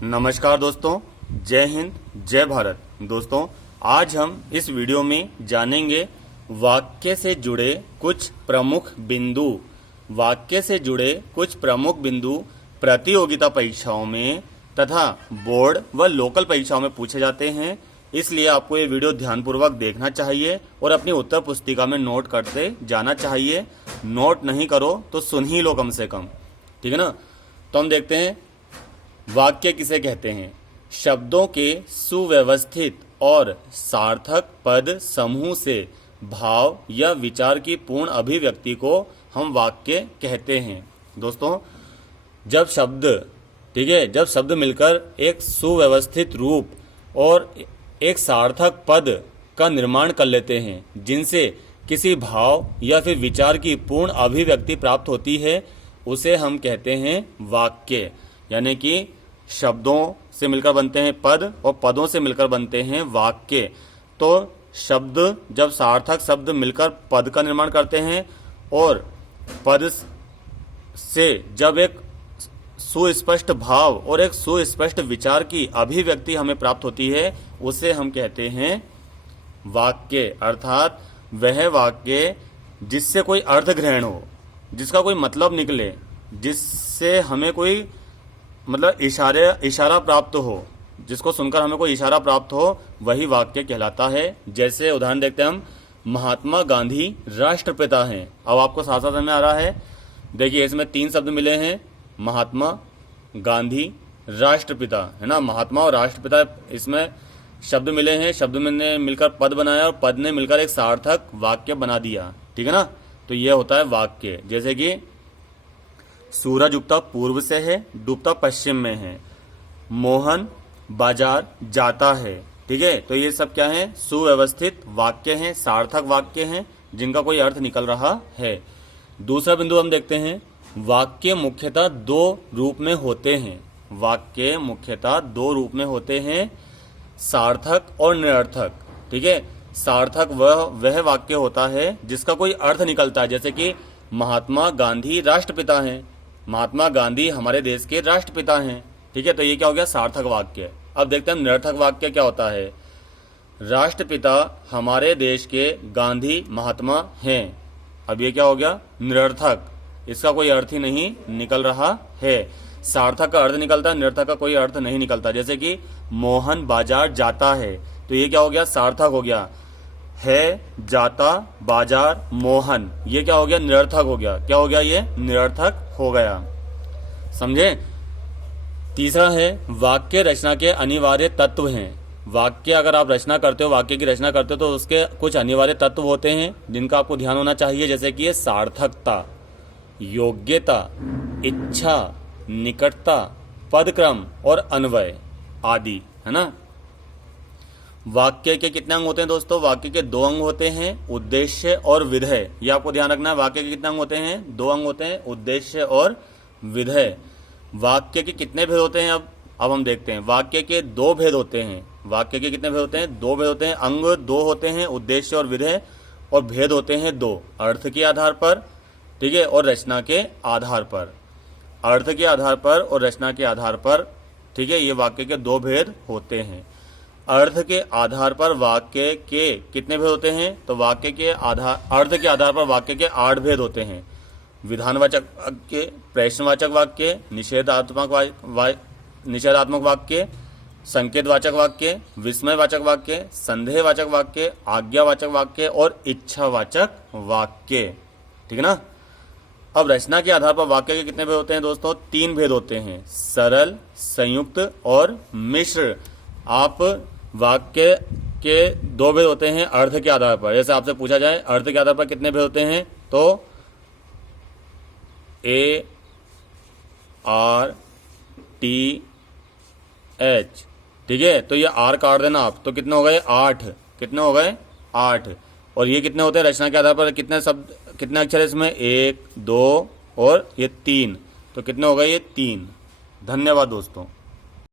नमस्कार दोस्तों, जय हिंद, जय भारत। दोस्तों, आज हम इस वीडियो में जानेंगे वाक्य से जुड़े कुछ प्रमुख बिंदु। वाक्य से जुड़े कुछ प्रमुख बिंदु प्रतियोगिता परीक्षाओं में तथा बोर्ड व लोकल परीक्षाओं में पूछे जाते हैं। इसलिए आपको ये वीडियो ध्यानपूर्वक देखना चाहिए और अपनी उत्तर पुस्तिका में नोट करते जाना चाहिए। नोट नहीं करो तो सुन ही लो कम से कम, ठीक है ना। तो हम देखते हैं वाक्य किसे कहते हैं। शब्दों के सुव्यवस्थित और सार्थक पद समूह से भाव या विचार की पूर्ण अभिव्यक्ति को हम वाक्य कहते हैं। दोस्तों, जब शब्द मिलकर एक सुव्यवस्थित रूप और एक सार्थक पद का निर्माण कर लेते हैं, जिनसे किसी भाव या फिर विचार की पूर्ण अभिव्यक्ति प्राप्त होती है, उसे हम कहते हैं वाक्य। यानी कि शब्दों से मिलकर बनते हैं पद और पदों से मिलकर बनते हैं वाक्य। तो शब्द जब सार्थक शब्द मिलकर पद का निर्माण करते हैं और पद से जब एक सुस्पष्ट भाव और एक सुस्पष्ट विचार की अभिव्यक्ति हमें प्राप्त होती है, उसे हम कहते हैं वाक्य। अर्थात वह वाक्य जिससे कोई अर्थ ग्रहण हो, जिसका कोई मतलब निकले, जिससे हमें कोई इशारा प्राप्त हो, जिसको सुनकर हमें कोई इशारा प्राप्त हो, वही वाक्य कहलाता है। जैसे उदाहरण देखते हैं हम, महात्मा गांधी राष्ट्रपिता हैं। अब आपको साथ साथ में आ रहा है, देखिए इसमें 3 शब्द मिले हैं, महात्मा गांधी राष्ट्रपिता, है ना। महात्मा और राष्ट्रपिता इसमें शब्द मिले हैं, शब्द ने मिलकर पद बनाया और पद ने मिलकर एक सार्थक वाक्य बना दिया, ठीक है ना। तो यह होता है वाक्य। जैसे कि सूरज उगता पूर्व से है, डूबता पश्चिम में है। मोहन बाजार जाता है, ठीक है। तो ये सब क्या है? सुव्यवस्थित वाक्य हैं, सार्थक वाक्य हैं, जिनका कोई अर्थ निकल रहा है। दूसरा बिंदु हम देखते हैं, वाक्य मुख्यतः 2 रूप में होते हैं। वाक्य मुख्यतः 2 रूप में होते हैं, सार्थक और निरर्थक, ठीक है। सार्थक वह वाक्य होता है जिसका कोई अर्थ निकलता है। जैसे कि महात्मा गांधी राष्ट्रपिता हैं, महात्मा गांधी हमारे देश के राष्ट्रपिता हैं, ठीक है। तो ये क्या हो गया? सार्थक वाक्य। अब देखते हैं निरर्थक वाक्य क्या होता है। राष्ट्रपिता हमारे देश के गांधी महात्मा हैं। अब ये क्या हो गया? निरर्थक। इसका कोई अर्थ ही नहीं निकल रहा है। सार्थक का अर्थ निकलता है, निरर्थक का कोई अर्थ नहीं निकलता। जैसे कि मोहन बाजार जाता है, तो ये क्या हो गया? सार्थक हो गया। है, जाता, बाजार, मोहन, ये क्या हो गया? निरर्थक हो गया। क्या हो गया? ये निरर्थक हो गया। समझे? तीसरा है, वाक्य रचना के अनिवार्य तत्व हैं। वाक्य अगर आप रचना करते हो, वाक्य की रचना करते हो, तो उसके कुछ अनिवार्य तत्व होते हैं जिनका आपको ध्यान होना चाहिए। जैसे कि ये सार्थकता, योग्यता, इच्छा, निकटता, पदक्रम और अन्वय आदि, है ना। वाक्य के कितने अंग होते हैं दोस्तों? वाक्य के 2 अंग होते हैं, उद्देश्य और विधेय। ये आपको ध्यान रखना है। वाक्य के कितने अंग होते हैं? 2 अंग होते हैं, उद्देश्य और विधेय। वाक्य के कितने भेद होते हैं? अब हम देखते हैं। वाक्य के 2 भेद होते हैं। वाक्य के कितने भेद होते हैं? 2 भेद होते हैं। अंग 2 होते हैं, उद्देश्य और विधेय, और भेद होते हैं 2, अर्थ के आधार पर, ठीक है, और रचना के आधार पर। अर्थ के आधार पर और रचना के आधार पर, ठीक है, ये वाक्य के 2 भेद होते हैं। अर्थ के आधार पर वाक्य के कितने भेद होते हैं? तो अर्थ के आधार पर वाक्य के 8 भेद होते हैं। विधानवाचक वाक्य, प्रश्नवाचक वाक्य, निषेधात्मक वाक्य, संकेतवाचक वाक्य, विस्मयवाचक वाक्य, संदेहवाचक वाक्य, आज्ञावाचक वाक्य और इच्छावाचक वाक्य, ठीक है ना। अब रचना के आधार पर वाक्य के कितने भेद होते हैं दोस्तों? 3 भेद होते हैं, सरल, संयुक्त और मिश्र। आप वाक्य के 2 भेद होते हैं अर्थ के आधार पर। जैसे आपसे पूछा जाए अर्थ के आधार पर कितने भेद होते हैं, तो ARTH, ठीक है। तो ये R काट देना आप, तो कितने हो गए? 8। कितने हो गए? 8। और ये कितने होते हैं रचना के आधार पर? कितने शब्द, कितने अक्षर है इसमें? 1, 2 और ये 3, तो कितने हो गए? ये 3। धन्यवाद दोस्तों।